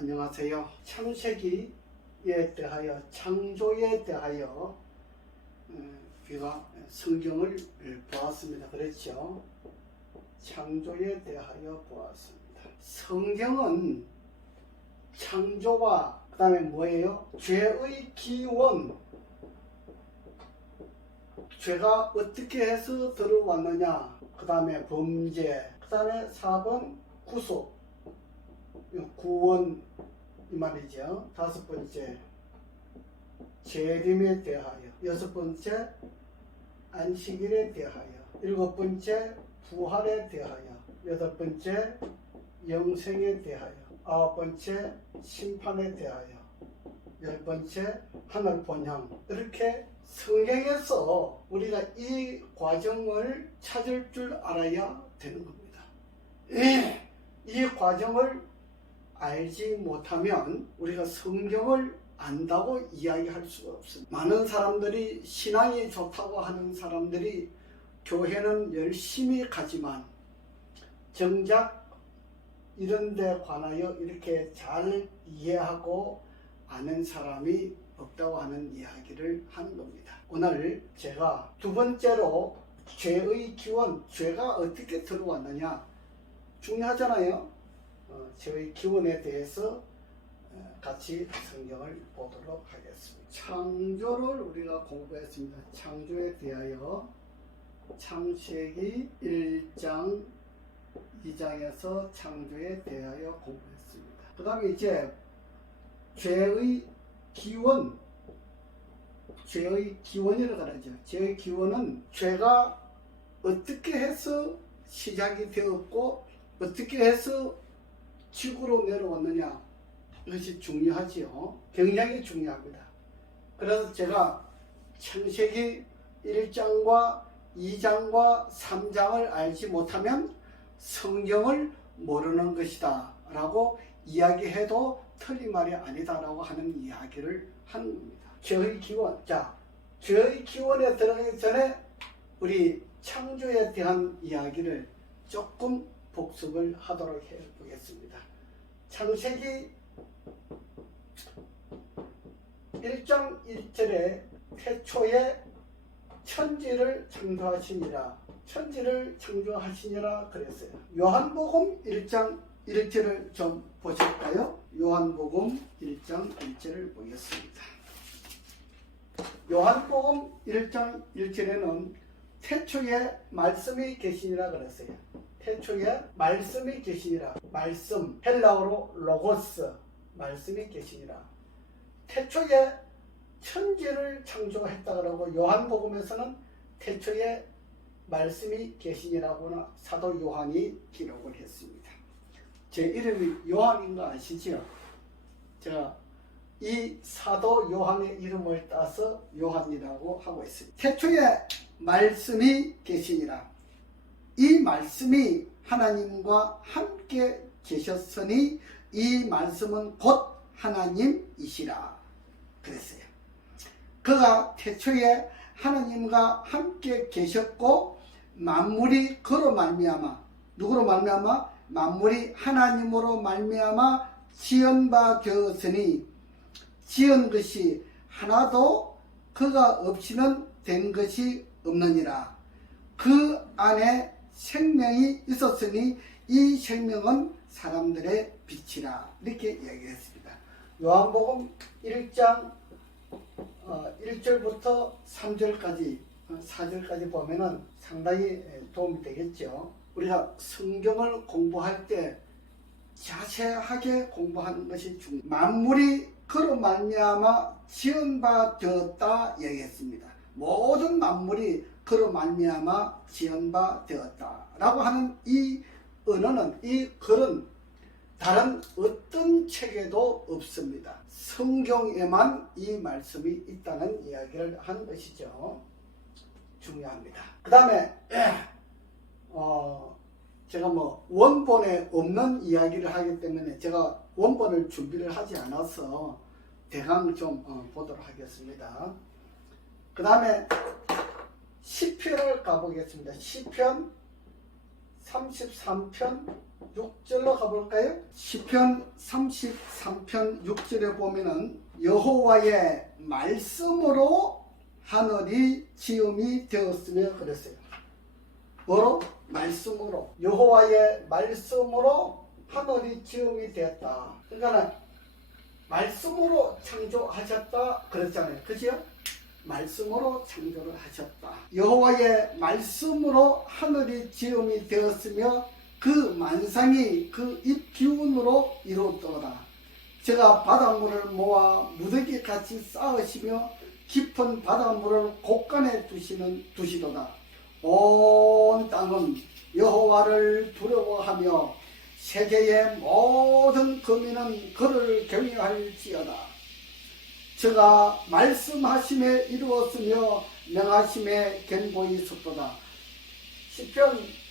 안녕하세요. 창세기에 대하여 창조에 대하여 우리가 성경을 보았습니다. 그렇죠? 창조에 대하여 보았습니다. 성경은 창조와 그 다음에 뭐예요? 죄의 기원, 죄가 어떻게 해서 들어왔느냐, 그 다음에 범죄, 그 다음에 4번 구속, 구원 이 말이죠. 5번째 재림에 대하여, 6번째 안식일에 대하여, 7번째 부활에 대하여, 8번째 영생에 대하여, 9번째 심판에 대하여, 10번째 하늘 본향. 이렇게 성경에서 우리가 이 과정을 찾을 줄 알아야 되는 겁니다. 이 과정을 알지 못하면 우리가 성경을 안다고 이야기할 수가 없습니다. 많은 사람들이 신앙이 좋다고 하는 사람들이 교회는 열심히 가지만 정작 이런 데 관하여 이렇게 잘 이해하고 아는 사람이 없다고 하는 이야기를 하는 겁니다. 오늘 제가 두 번째로 죄의 기원, 죄가 어떻게 들어왔느냐 중요하잖아요. 죄의 기원에 대해서 같이 성경을 보도록 하겠습니다. 창조를 우리가 공부했습니다. 창조에 대하여 창세기 1장 2장에서 창조에 대하여 공부했습니다. 그 다음에 이제 죄의 기원, 죄의 기원이라고 하죠. 죄의 기원은 죄가 어떻게 해서 시작이 되었고 어떻게 해서 지구로 내려왔느냐, 이것이 중요하지요. 굉장히 중요합니다. 그래서 제가 창세기 1장과 2장과 3장을 알지 못하면 성경을 모르는 것이다 라고 이야기해도 틀린 말이 아니다 라고 하는 이야기를 하는 겁니다. 죄의 기원. 자, 죄의 기원에 들어가기 전에 우리 창조에 대한 이야기를 조금 복습을 하도록 해보겠습니다. 창세기 1장 1절에 태초에 천지를 창조하시니라, 천지를 창조하시니라 그랬어요. 요한복음 1장 1절을 좀 보실까요? 요한복음 1장 1절을 보겠습니다. 요한복음 1장 1절에는 태초에 말씀이 계시니라 그랬어요. 태초에 말씀이 계시니라. 말씀, 헬라어로 로고스, 말씀이 계시니라. 태초에 천지를 창조했다 그러고 요한복음에서는 태초에 말씀이 계시니라고는 사도 요한이 기록을 했습니다. 제 이름이 요한인 거 아시죠? 제가 이 사도 요한의 이름을 따서 요한이라고 하고 있습니다. 태초에 말씀이 계시니라. 이 말씀이 하나님과 함께 계셨으니 이 말씀은 곧 하나님이시라 그랬어요. 그가 태초에 하나님과 함께 계셨고 만물이 그로 말미암아, 누구로 말미암아? 만물이 하나님으로 말미암아 지은 바 되었으니 지은 것이 하나도 그가 없이는 된 것이 없느니라. 그 안에 생명이 있었으니 이 생명은 사람들의 빛이라. 이렇게 얘기했습니다. 요한복음 1장 1절부터 3절까지 4절까지 보면은 상당히 도움이 되겠죠. 우리가 성경을 공부할 때 자세하게 공부하는 것이 중요합니다. 만물이 그로 말미암아 지은 바 되었다 얘기했습니다. 모든 만물이 그로 말미암아 지은 바 되었다 라고 하는 이 언어는, 이 글은 다른 어떤 책에도 없습니다. 성경에만 이 말씀이 있다는 이야기를 하는 것이죠. 중요합니다. 그 다음에 제가 원본에 없는 이야기를 하기 때문에 제가 원본을 준비를 하지 않아서 대강 좀 보도록 하겠습니다. 그 다음에 시편을 가보겠습니다. 시편 33편 6절로 가볼까요? 시편 33편 6절에 보면은 여호와의 말씀으로 하늘이 지음이 되었으며 그랬어요. 뭐로? 말씀으로. 여호와의 말씀으로 하늘이 지음이 되었다. 그러니까 말씀으로 창조하셨다 그랬잖아요. 그죠? 말씀으로 창조를 하셨다. 여호와의 말씀으로 하늘이 지음이 되었으며 그 만상이 그 입 기운으로 이루었도다. 제가 바닷물을 모아 무더기같이 쌓으시며 깊은 바닷물을 곳간에 두시도다. 온 땅은 여호와를 두려워하며 세계의 모든 거민은 그를 경외할지어다. 저가 말씀하심에 이루었으며 명하심에 견고히 섰도다. 시편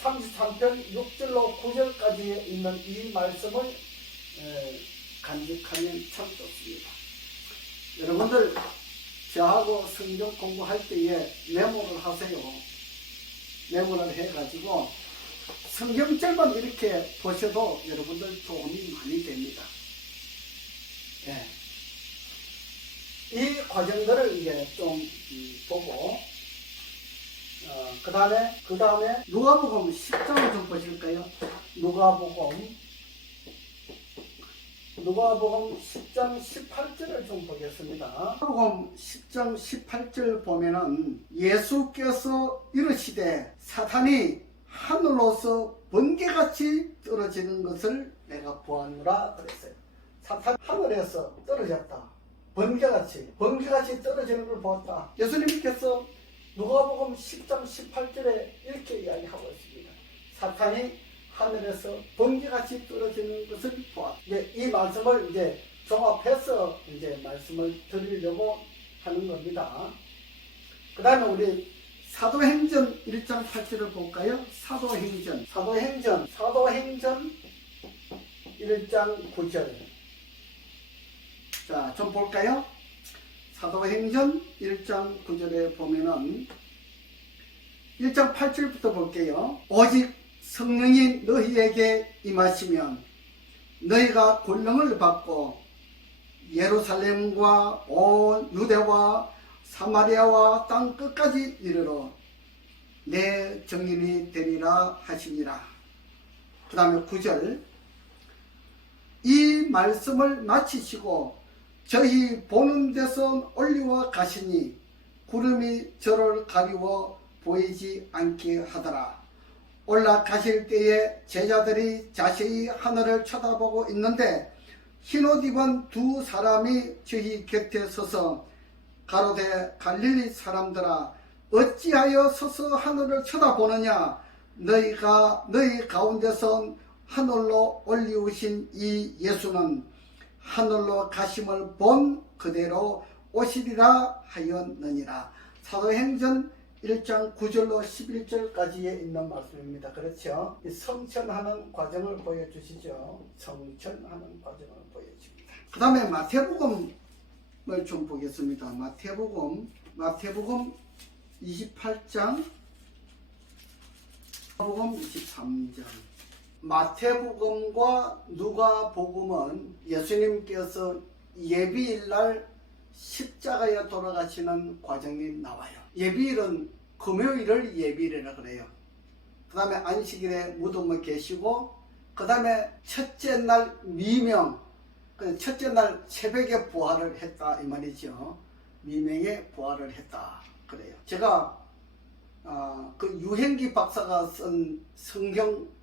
33편 6절로 9절까지 있는 이 말씀을 간직하면 참 좋습니다. 여러분들 저하고 성경 공부할 때에 메모를 하세요. 메모를 해가지고 성경절만 이렇게 보셔도 여러분들 도움이 많이 됩니다. 이 과정들을 이제 좀 보고 그 다음에 누가복음 10장을 좀 보실까요? 누가복음 10장 18절을 좀 보겠습니다. 누가복음 10장 18절 보면은 예수께서 이르시되 사탄이 하늘로서 번개같이 떨어지는 것을 내가 보았노라 그랬어요. 사탄 하늘에서 떨어졌다. 번개같이 떨어지는 걸 보았다. 예수님께서 누가복음 10장 18절에 이렇게 이야기하고 있습니다. 사탄이 하늘에서 번개같이 떨어지는 것을 보았다. 이 말씀을 이제 종합해서 이제 말씀을 드리려고 하는 겁니다. 그 다음에 우리 사도행전 1장 8절을 볼까요? 사도행전 1장 9절. 자, 좀 볼까요? 사도행전 1장 9절에 보면은 1장 8절부터 볼게요. 오직 성령이 너희에게 임하시면 너희가 권능을 받고 예루살렘과 온 유대와 사마리아와 땅 끝까지 이르러 내 증인이 되리라 하시니라. 그 다음에 9절. 이 말씀을 마치시고 저희 보는 데서 올리워 가시니 구름이 저를 가리워 보이지 않게 하더라. 올라가실 때에 제자들이 자세히 하늘을 쳐다보고 있는데 흰옷 입은 두 사람이 저희 곁에 서서 가로되 갈릴리 사람들아 어찌하여 서서 하늘을 쳐다보느냐. 너희 가운데서 하늘로 올리우신 이 예수는 하늘로 가심을 본 그대로 오시리라 하였느니라. 사도행전 1장 9절로 11절까지에 있는 말씀입니다. 그렇죠? 성천하는 과정을 보여주시죠. 성천하는 과정을 보여줍니다. 그 다음에 마태복음을 좀 보겠습니다. 마태복음 28장, 마태복음 23장. 마태복음과 누가복음은 예수님께서 예비일날 십자가에 돌아가시는 과정이 나와요. 예비일은 금요일을 예비일이라 그래요. 그 다음에 안식일에 무덤에 계시고 그 다음에 첫째 날 미명, 첫째 날 새벽에 부활을 했다 이 말이죠. 미명에 부활을 했다 그래요. 제가 그 유행기 박사가 쓴 성경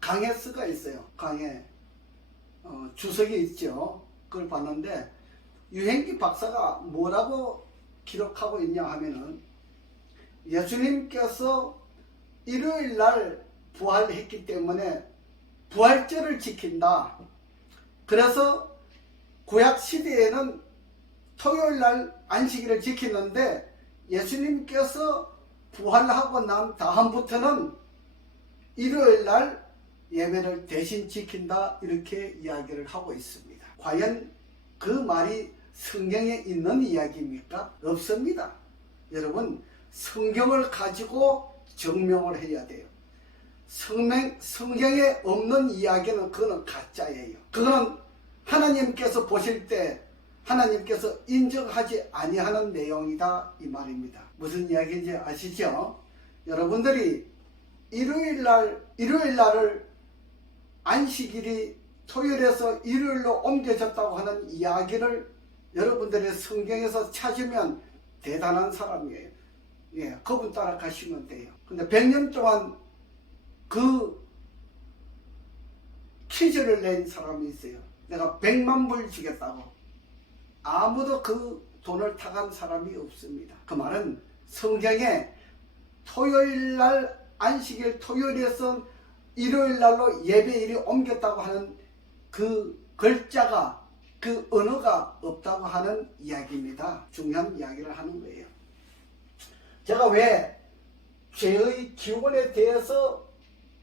강해서가 있어요. 강해 주석이 있죠. 그걸 봤는데 유행기 박사가 뭐라고 기록하고 있냐 하면은 예수님께서 일요일날 부활했기 때문에 부활절을 지킨다. 그래서 구약시대에는 토요일날 안식일을 지키는데 예수님께서 부활하고 난 다음부터는 일요일날 예배를 대신 지킨다 이렇게 이야기를 하고 있습니다. 과연 그 말이 성경에 있는 이야기입니까? 없습니다. 여러분 성경을 가지고 증명을 해야 돼요. 성경에 없는 이야기는 그거는 가짜예요. 그거는 하나님께서 보실 때 하나님께서 인정하지 아니하는 내용이다 이 말입니다. 무슨 이야기인지 아시죠? 여러분들이 일요일 날을 안식일이 토요일에서 일요일로 옮겨졌다고 하는 이야기를 여러분들의 성경에서 찾으면 대단한 사람이에요. 예, 그분 따라 가시면 돼요. 근데 100년 동안 그 퀴즈를 낸 사람이 있어요. 내가 100만 불 주겠다고. 아무도 그 돈을 타간 사람이 없습니다. 그 말은 성경에 토요일날 안식일 토요일에서 일요일날로 예배일이 옮겼다고 하는 그 글자가 그 언어가 없다고 하는 이야기입니다. 중요한 이야기를 하는 거예요. 제가 왜 죄의 기원에 대해서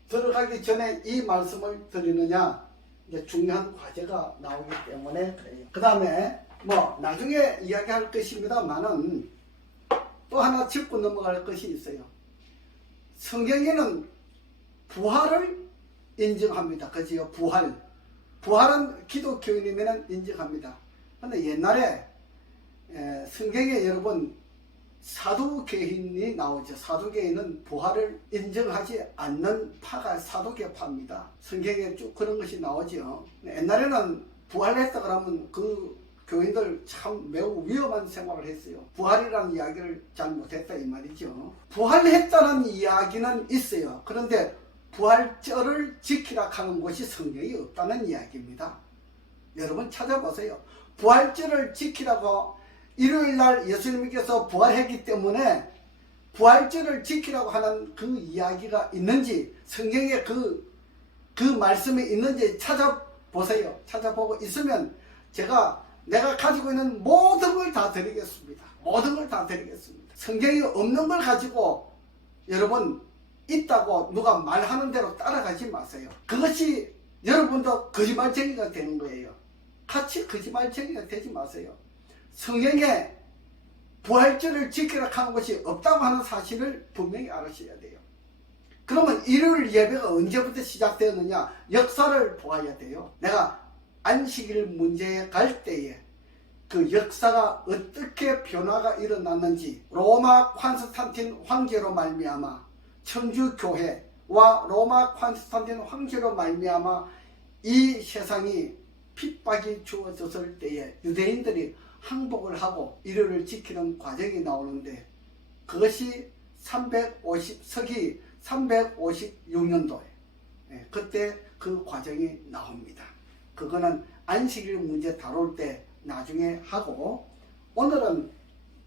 들어가기 전에 이 말씀을 드리느냐, 이제 중요한 과제가 나오기 때문에 그래요. 그 다음에 뭐 나중에 이야기할 것입니다만은 또 하나 짚고 넘어갈 것이 있어요. 성경에는 부활을 인정합니다. 그지요? 부활은 기독교인이면 인정합니다. 근데 옛날에 성경에 여러분 사두개인이 나오죠. 사두개인은 부활을 인정하지 않는 파가 사두개파입니다. 성경에 쭉 그런 것이 나오죠. 옛날에는 부활했다 그러면 그 교인들 참 매우 위험한 생활을 했어요. 부활이라는 이야기를 잘 못했다 이 말이죠. 부활했다는 이야기는 있어요. 그런데 부활절을 지키라 하는 곳이 성경이 없다는 이야기입니다. 여러분 찾아보세요. 부활절을 지키라고 일요일날 예수님께서 부활했기 때문에 부활절을 지키라고 하는 그 이야기가 있는지, 성경에 그 말씀이 있는지 찾아보세요. 찾아보고 있으면 내가 가지고 있는 모든 걸 다 드리겠습니다. 모든 걸 다 드리겠습니다. 성경이 없는 걸 가지고 여러분 있다고 누가 말하는 대로 따라가지 마세요. 그것이 여러분도 거짓말쟁이가 되는 거예요. 같이 거짓말쟁이가 되지 마세요. 성경에 부활절을 지키라 하는 것이 없다고 하는 사실을 분명히 알으셔야 돼요. 그러면 일요일 예배가 언제부터 시작되었느냐, 역사를 보아야 돼요. 내가 안식일 문제에 갈 때에 그 역사가 어떻게 변화가 일어났는지, 로마 콘스탄틴 황제로 말미암아 천주교회와 로마 콘스탄틴 황제로 말미암아 이 세상이 핍박이 주어졌을 때에 유대인들이 항복을 하고 일요일을 지키는 과정이 나오는데, 그것이 서기 356년도에 그때 그 과정이 나옵니다. 그거는 안식일 문제 다룰 때 나중에 하고, 오늘은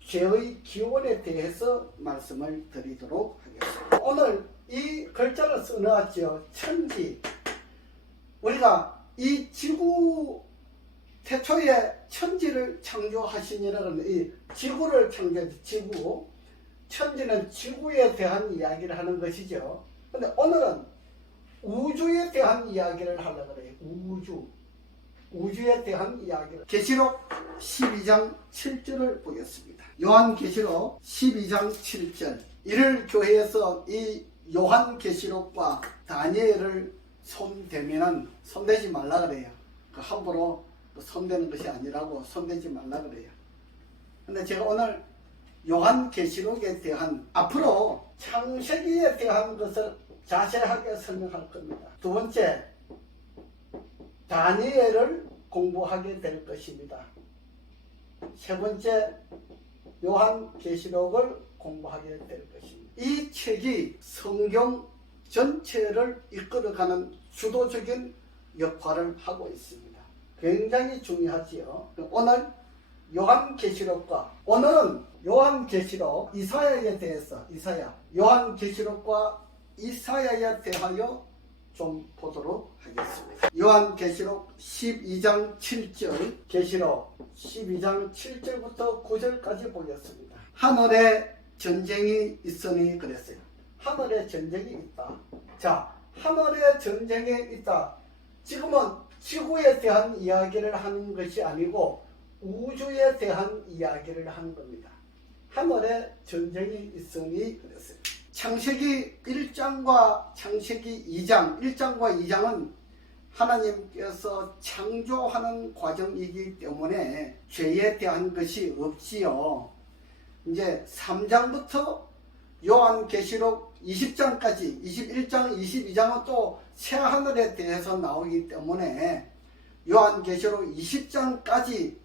죄의 기원에 대해서 말씀을 드리도록 하겠습니다. 오늘 이 글자를 써놓았죠. 천지. 우리가 이 지구 태초에 천지를 창조하시니라는 이 지구를 지구. 천지는 지구에 대한 이야기를 하는 것이죠. 근데 오늘은 우주에 대한 이야기를 하려고 그래요. 우주에 대한 이야기를. 계시록 12장 7절을 보겠습니다. 요한계시록 12장 7절. 이를 교회에서 이 요한계시록과 다니엘을 손대지 말라 그래요. 그 함부로 손대는 것이 아니라고 손대지 말라 그래요. 근데 제가 오늘 요한계시록에 대한, 앞으로 창세기에 대한 것을 자세하게 설명할 겁니다. 두 번째, 다니엘을 공부하게 될 것입니다. 세 번째, 요한계시록을 공부하게 될 것입니다. 이 책이 성경 전체를 이끌어가는 주도적인 역할을 하고 있습니다. 굉장히 중요하지요. 오늘 요한계시록과, 오늘은 요한계시록 이사야에 대해서, 요한계시록과 이사야에 대하여 좀 보도록 하겠습니다. 요한계시록 12장 7절, 계시록 12장 7절부터 9절까지 보겠습니다. 하늘에 전쟁이 있으니 그랬어요. 하늘에 전쟁이 있다. 자, 하늘에 전쟁이 있다. 지금은 지구에 대한 이야기를 하는 것이 아니고 우주에 대한 이야기를 하는 겁니다. 하늘에 전쟁이 있으니 그랬어요. 창세기 1장과 창세기 2장, 1장과 2장은 하나님께서 창조하는 과정이기 때문에 죄에 대한 것이 없지요. 이제 3장부터 요한계시록 20장까지 21장, 22장은 또 새하늘에 대해서 나오기 때문에 요한계시록 20장까지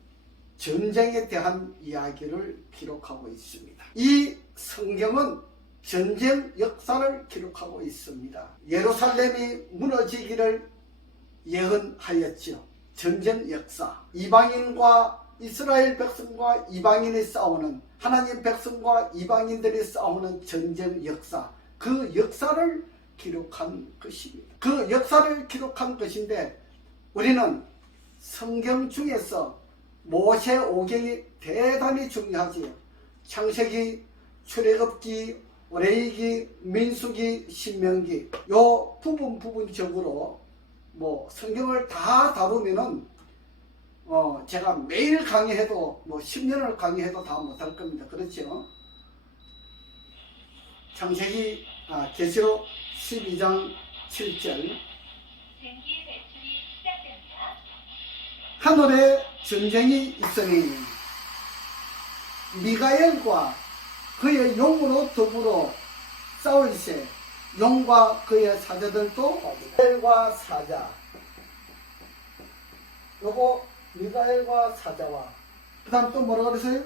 전쟁에 대한 이야기를 기록하고 있습니다. 이 성경은 전쟁 역사를 기록하고 있습니다. 예루살렘이 무너지기를 예언하였지요. 전쟁 역사. 이방인과 이스라엘 백성과 이방인이 싸우는, 하나님 백성과 이방인들이 싸우는 전쟁 역사. 그 역사를 기록한 것입니다. 그 역사를 기록한 것인데 우리는 성경 중에서 모세오경이 대단히 중요하지요. 창세기, 출애굽기, 레위기, 민수기, 신명기 요 부분적으로 성경을 다 다루면은 제가 매일 강의해도 10년을 강의해도 다 못할 겁니다. 그렇죠? 창세기 계시록 12장 7절 하늘에 전쟁이 있으니 미가엘과 그의 용으로 더불어 싸울세 용과 그의 사자들도 미가엘과 사자 요거 미가엘과 사자와 그 다음 또 뭐라고 그랬어요?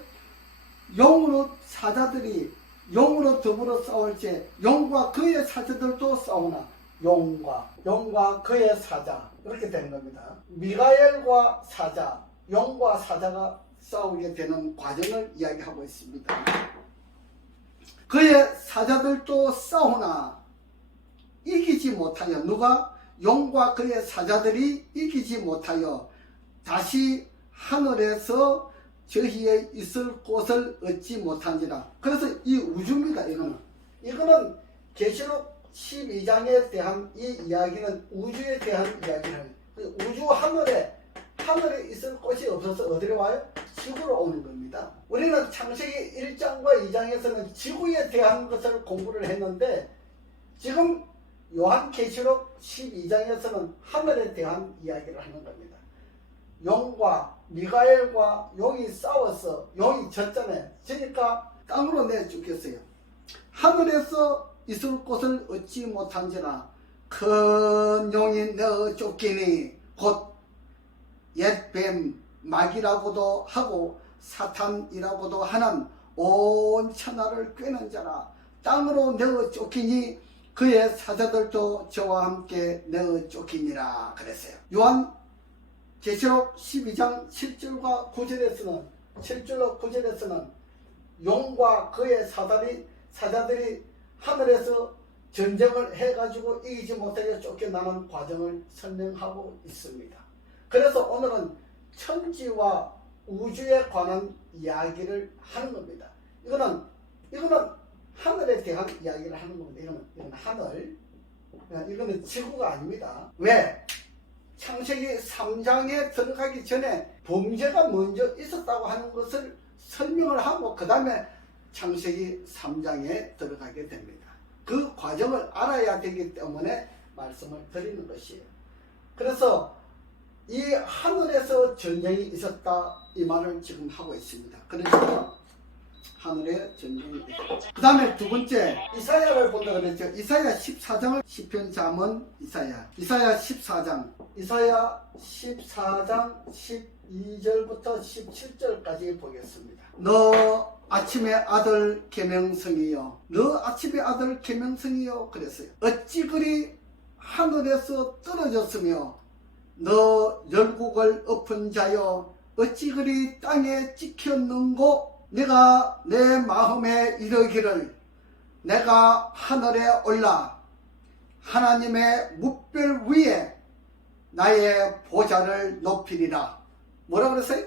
용으로 사자들이 용으로 더불어 싸울지 용과 그의 사자들도 싸우나 용과 그의 사자 이렇게 되는 겁니다. 미가엘과 사자 용과 사자가 싸우게 되는 과정을 이야기하고 있습니다. 그의 사자들도 싸우나 이기지 못하여 누가? 용과 그의 사자들이 이기지 못하여 다시 하늘에서 저희의 있을 곳을 얻지 못한지라. 그래서 이 우주입니다. 이거는 계시록 12장에 대한 이 이야기는 우주에 대한 이야기를 우주 하늘에 있을 곳이 없어서 어디로 와요? 지구로 오는 겁니다. 우리는 창세기 1장과 2장에서는 지구에 대한 것을 공부를 했는데 지금 요한계시록 12장에서는 하늘에 대한 이야기를 하는 겁니다. 용과 미가엘과 용이 싸워서 용이 졌잖아요. 지니까 땅으로 내쫓겼어요. 하늘에서 있을 곳을 얻지 못한지라 큰 용이 내어 쫓기니 곧 옛뱀 마귀라고도 하고 사탄이라고도 하는 온 천하를 꿰는 자라 땅으로 내어 쫓기니 그의 사자들도 저와 함께 내어 쫓기니라 그랬어요. 요한 계시록 12장 7절과 9절에서는 용과 그의 사자들이 하늘에서 전쟁을 해가지고 이기지 못하여 쫓겨나는 과정을 설명하고 있습니다. 그래서 오늘은 천지와 우주에 관한 이야기를 하는 겁니다. 이거는 하늘에 대한 이야기를 하는 겁니다. 이거는 하늘, 이거는 지구가 아닙니다. 왜? 창세기 3장에 들어가기 전에 범죄가 먼저 있었다고 하는 것을 설명을 하고 그 다음에 창세기 3장에 들어가게 됩니다. 그 과정을 알아야 되기 때문에 말씀을 드리는 것이에요. 그래서 이 하늘에서 전쟁이 있었다 이 말을 지금 하고 있습니다. 그러니까 하늘에 전쟁이 있었다. 그 다음에 두 번째 이사야를 본다 그랬죠. 이사야 14장을 시편 잠언 이사야 14장 12절부터 17절까지 보겠습니다. 너 아침의 아들 계명성이여 너 아침의 아들 계명성이여 그랬어요. 어찌 그리 하늘에서 떨어졌으며 너 열국을 엎은 자여 어찌 그리 땅에 찍혔는고 내가 내 마음에 이르기를 내가 하늘에 올라 하나님의 뭇별 위에 나의 보좌를 높이리라. 뭐라 그랬어요?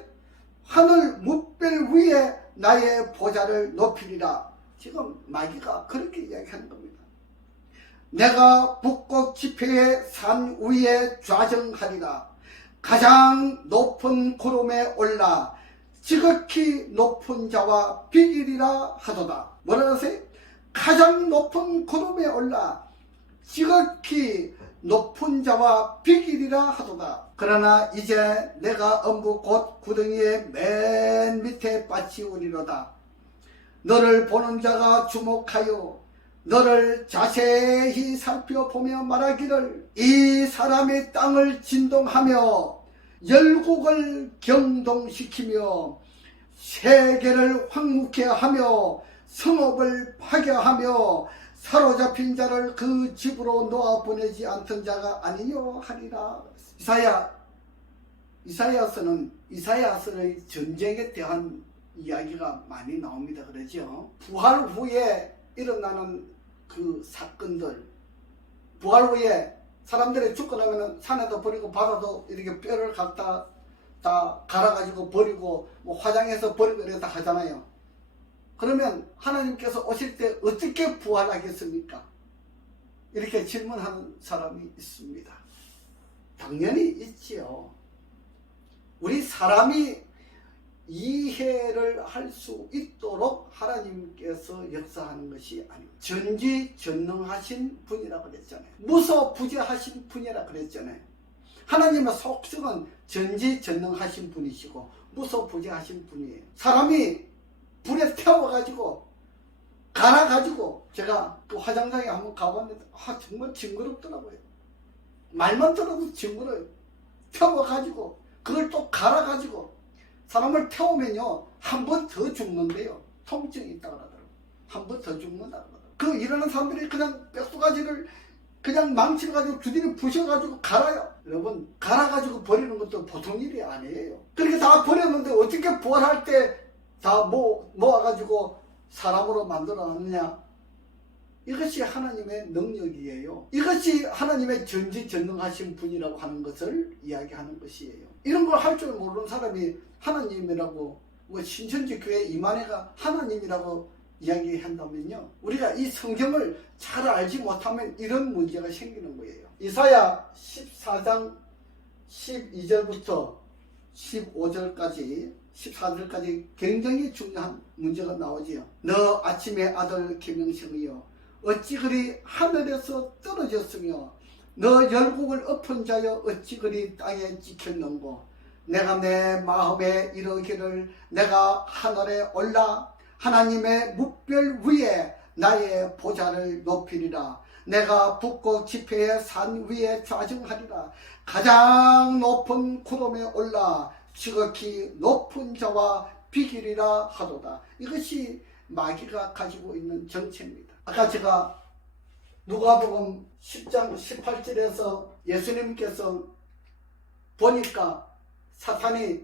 하늘 뭇별 위에 나의 보좌를 높이리라. 지금 마귀가 그렇게 이야기하는 겁니다. 내가 북극 지폐의 산 위에 좌정하리라. 가장 높은 구름에 올라 지극히 높은 자와 비기리라 하도다. 뭐라 하세요? 가장 높은 구름에 올라 지극히 높은 자와 비길이라 하도다. 그러나 이제 내가 엄부 곧 구덩이의 맨 밑에 빠치우리로다. 너를 보는 자가 주목하여 너를 자세히 살펴보며 말하기를 이 사람이 땅을 진동하며 열국을 경동시키며 세계를 황무케 하며 성읍을 파괴하며 사로잡힌 자를 그 집으로 놓아보내지 않던 자가 아니뇨 하리라. 이사야서의 전쟁에 대한 이야기가 많이 나옵니다. 그러죠. 부활 후에 일어나는 그 사건들, 부활 후에 사람들이 죽고 나면 산에도 버리고 바다도 이렇게 뼈를 갖다 다 갈아가지고 버리고 뭐 화장해서 버리고 이렇게 다 하잖아요. 그러면 하나님께서 오실 때 어떻게 부활하겠습니까? 이렇게 질문하는 사람이 있습니다. 당연히 있지요. 우리 사람이 이해를 할 수 있도록 하나님께서 역사하는 것이 아니고 전지전능하신 분이라고 그랬잖아요. 무소부재하신 분이라고 그랬잖아요. 하나님의 속성은 전지전능하신 분이시고 무소부재하신 분이에요. 사람이 불에 태워가지고 갈아가지고, 제가 그 화장장에 한번 가봤는데 정말 징그럽더라고요. 말만 들어도 징그러워요. 태워가지고 그걸 또 갈아가지고 사람을 태우면요 한 번 더 죽는데요. 통증이 있다고 하더라고요. 한 번 더 죽는다고 하더라고요. 그 일하는 사람들이 그냥 뼈가지를 그냥 망치를 가지고 주디를 부셔가지고 갈아요. 여러분, 갈아가지고 버리는 것도 보통 일이 아니에요. 그렇게 다 버렸는데 어떻게 부활할 때 다 모아가지고 사람으로 만들어놨느냐? 이것이 하나님의 능력이에요. 이것이 하나님의 전지전능하신 분이라고 하는 것을 이야기하는 것이에요. 이런 걸 할 줄 모르는 사람이 하나님이라고, 신천지 교회 이만희가 하나님이라고 이야기한다면요, 우리가 이 성경을 잘 알지 못하면 이런 문제가 생기는 거예요. 이사야 14장 12절부터 15절까지 14절까지 굉장히 중요한 문제가 나오지요. 너 아침의 아들 계명성이여 어찌 그리 하늘에서 떨어졌으며 너 열국을 엎은 자여 어찌 그리 땅에 찍혔는고. 내가 내 마음에 이르기를 내가 하늘에 올라 하나님의 묵별 위에 나의 보좌를 높이리라. 내가 북극 지폐의 산 위에 좌정하리라. 가장 높은 구름에 올라 지극히 높은 자와 비길이라 하도다. 이것이 마귀가 가지고 있는 정체입니다. 아까 제가 누가복음 10장 18절에서 예수님께서 보니까 사탄이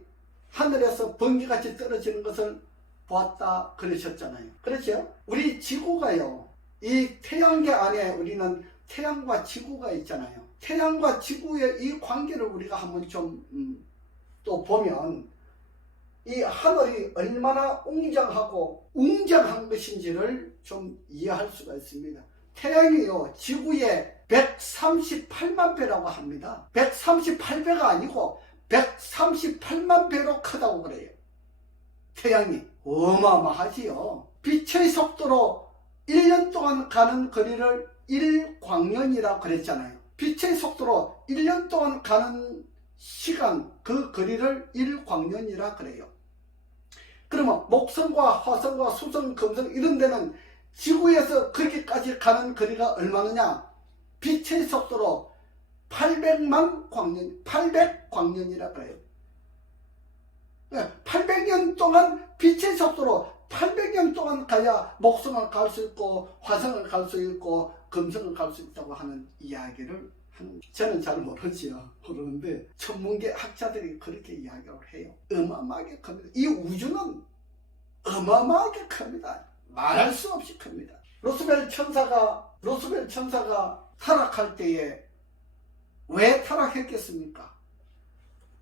하늘에서 번개같이 떨어지는 것을 보았다 그러셨잖아요. 그렇죠? 우리 지구가요, 이 태양계 안에 우리는 태양과 지구가 있잖아요. 태양과 지구의 이 관계를 우리가 한번 좀 또 보면 이 하늘이 얼마나 웅장한 것인지를 좀 이해할 수가 있습니다. 태양이요, 지구의 138만 배라고 합니다. 138배가 아니고 138만 배로 크다고 그래요. 태양이 어마어마하지요. 빛의 속도로 1년 동안 가는 거리를 1광년이라고 그랬잖아요. 빛의 속도로 1년 동안 가는 시간, 그 거리를 1광년이라 그래요. 그러면 목성과 화성과 수성, 금성 이런 데는 지구에서 그렇게까지 가는 거리가 얼마느냐? 빛의 속도로 800광년이라 그래요. 800년 동안 빛의 속도로 800년 동안 가야 목성을 갈 수 있고 화성을 갈 수 있고 금성을 갈 수 있다고 하는 이야기를 하는, 저는 잘 모르지요. 모르는데 천문계 학자들이 그렇게 이야기를 해요. 어마어마하게 큽니다. 이 우주는 어마어마하게 큽니다. 말할 수 없이 큽니다. 루스벨 천사가 타락할 때에 왜 타락했겠습니까?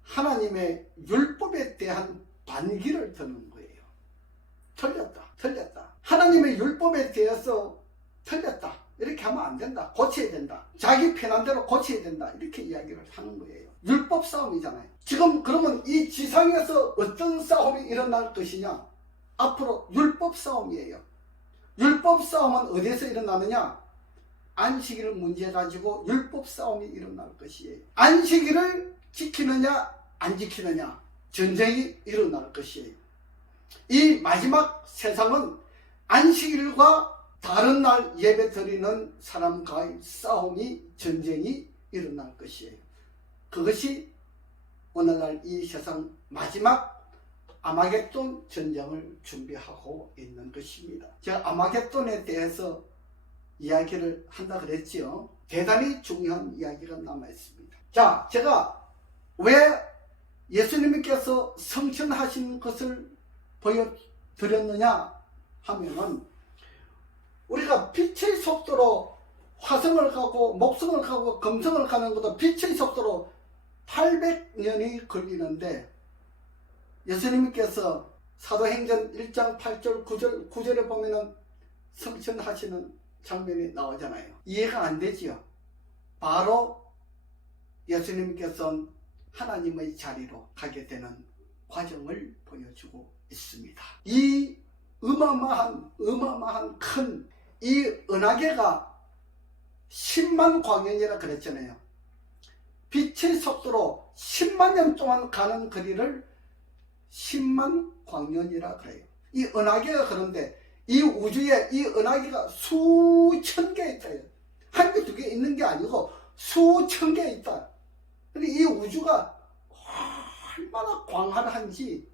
하나님의 율법에 대한 반기를 드는 거예요. 틀렸다. 하나님의 율법에 대해서 틀렸다. 이렇게 하면 안 된다. 고쳐야 된다. 자기 편한 대로 고쳐야 된다. 이렇게 이야기를 하는 거예요. 율법 싸움이잖아요. 지금 그러면 이 지상에서 어떤 싸움이 일어날 것이냐? 앞으로 율법 싸움이에요. 율법 싸움은 어디에서 일어나느냐? 안식일을 문제 가지고 율법 싸움이 일어날 것이에요. 안식일을 지키느냐 안 지키느냐 전쟁이 일어날 것이에요. 이 마지막 세상은 안식일과 다른 날 예배 드리는 사람과의 싸움이 전쟁이 일어날 것이에요. 그것이 오늘날 이 세상 마지막 아마겟돈 전쟁을 준비하고 있는 것입니다. 제가 아마겟돈에 대해서 이야기를 한다 그랬지요. 대단히 중요한 이야기가 남아 있습니다. 자, 제가 왜 예수님께서 성천하신 것을 보여드렸느냐 하면은, 우리가 빛의 속도로 화성을 가고 목성을 가고 금성을 가는 것도 빛의 속도로 800년이 걸리는데, 예수님께서 사도행전 1장 8절 9절에 보면은 성천하시는 장면이 나오잖아요. 이해가 안 되지요. 바로 예수님께서는 하나님의 자리로 가게 되는 과정을 보여주고 있습니다. 이 어마어마한 큰 이 은하계가 10만 광년이라 그랬잖아요. 빛의 속도로 10만 년 동안 가는 거리를 10만 광년이라 그래요. 이 은하계가, 그런데 이 우주에 이 은하계가 수천 개 있다. 한 개, 두 개 있는 게 아니고 수천 개 있다. 근데 이 우주가 얼마나 광활한지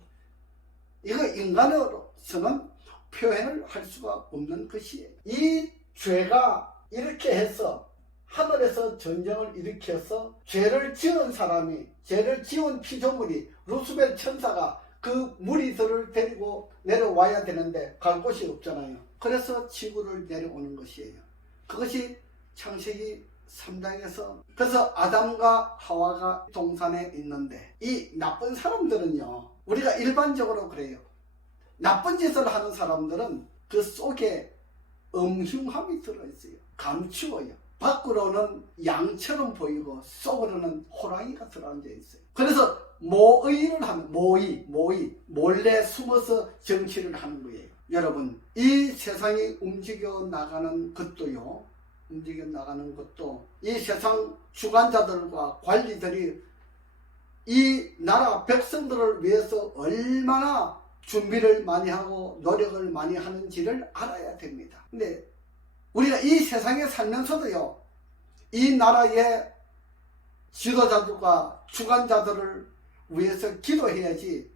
이거 인간으로서는 표현을 할 수가 없는 것이에요. 이 죄가 이렇게 해서 하늘에서 전쟁을 일으켜서 죄를 지은 사람이, 죄를 지은 피조물이, 루스벨 천사가 그 무리들을 데리고 내려와야 되는데 갈 곳이 없잖아요. 그래서 지구를 내려오는 것이에요. 그것이 창세기 3장에서, 그래서 아담과 하와가 동산에 있는데, 이 나쁜 사람들은요, 우리가 일반적으로 그래요. 나쁜 짓을 하는 사람들은 그 속에 음흉함이 들어있어요. 감추어요. 밖으로는 양처럼 보이고 속으로는 호랑이가 들어앉아 있어요. 그래서 모의를 하는, 몰래 숨어서 정치를 하는 거예요. 여러분, 이 세상이 움직여 나가는 것도 이 세상 주관자들과 관리들이 이 나라 백성들을 위해서 얼마나 준비를 많이 하고 노력을 많이 하는지를 알아야 됩니다. 근데 우리가 이 세상에 살면서도요, 이 나라의 지도자들과 주관자들을 위해서 기도해야지,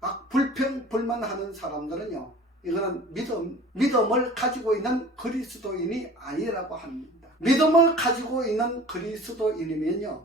막 불평불만하는 사람들은요, 이거는 믿음을 가지고 있는 그리스도인이 아니라고 합니다. 믿음을 가지고 있는 그리스도인이면요,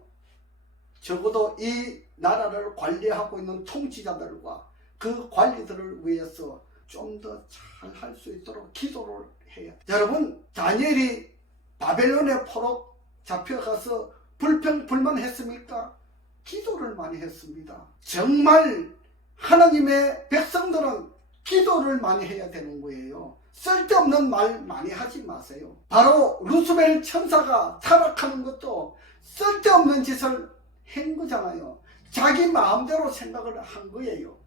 적어도 이 나라를 관리하고 있는 통치자들과 그 관리들을 위해서 좀 더 잘 할 수 있도록 기도를 해요. 여러분, 다니엘이 바벨론의 포로 잡혀가서 불평불만했습니까? 기도를 많이 했습니다. 정말 하나님의 백성들은 기도를 많이 해야 되는 거예요. 쓸데없는 말 많이 하지 마세요. 바로 루스벨 천사가 타락하는 것도 쓸데없는 짓을 한 거잖아요. 자기 마음대로 생각을 한 거예요.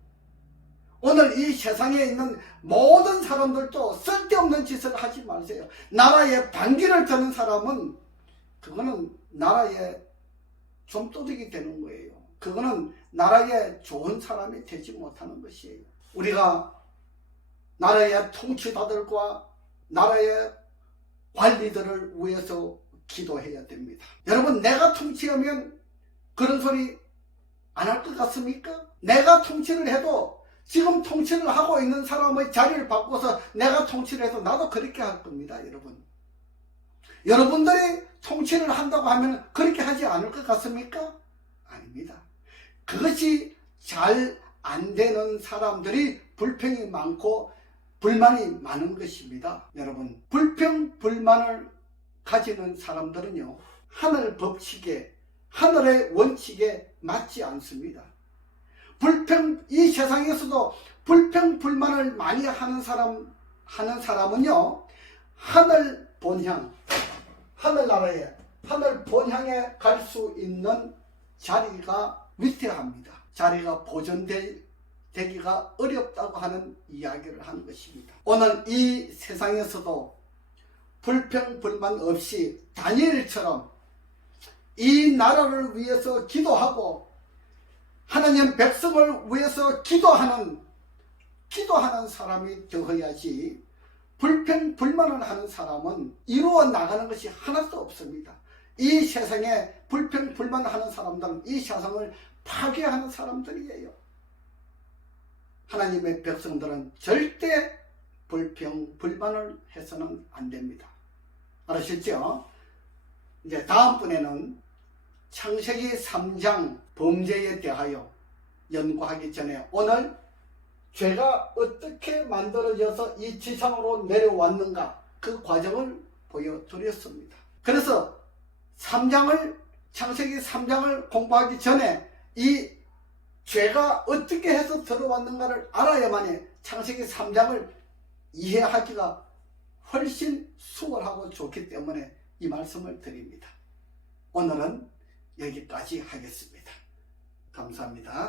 오늘 이 세상에 있는 모든 사람들도 쓸데없는 짓을 하지 마세요. 나라에 반기를 드는 사람은 그거는 나라에 좀도둑이 되는 거예요. 그거는 나라에 좋은 사람이 되지 못하는 것이에요. 우리가 나라의 통치자들과 나라의 관리들을 위해서 기도해야 됩니다. 여러분, 내가 통치하면 그런 소리 안 할 것 같습니까? 내가 통치를 해도 지금 통치를 하고 있는 사람의 자리를 바꿔서 내가 통치를 해도 나도 그렇게 할 겁니다. 여러분들이 통치를 한다고 하면 그렇게 하지 않을 것 같습니까? 아닙니다. 그것이 잘 안 되는 사람들이 불평이 많고 불만이 많은 것입니다. 여러분, 불평 불만을 가지는 사람들은요, 하늘 법칙에, 하늘의 원칙에 맞지 않습니다. 이 세상에서도 불평 불만을 많이 하는 사람은요, 하늘 본향, 하늘나라에, 하늘 본향에 갈 수 있는 자리가 위태합니다. 자리가 보존될 되기가 어렵다고 하는 이야기를 하는 것입니다. 오늘 이 세상에서도 불평 불만 없이 다니엘처럼 이 나라를 위해서 기도하고 하나님 백성을 위해서 기도하는 사람이 되어야지, 불평 불만을 하는 사람은 이루어 나가는 것이 하나도 없습니다. 이 세상에 불평 불만하는 사람들은 이 세상을 파괴하는 사람들이에요. 하나님의 백성들은 절대 불평 불만을 해서는 안 됩니다. 알으셨죠? 이제 다음번에는 창세기 3장 범죄에 대하여 연구하기 전에 오늘 죄가 어떻게 만들어져서 이 지상으로 내려왔는가, 그 과정을 보여드렸습니다. 그래서 창세기 3장을 공부하기 전에 이 죄가 어떻게 해서 들어왔는가를 알아야만이 창세기 3장을 이해하기가 훨씬 수월하고 좋기 때문에 이 말씀을 드립니다. 오늘은 여기까지 하겠습니다. 감사합니다.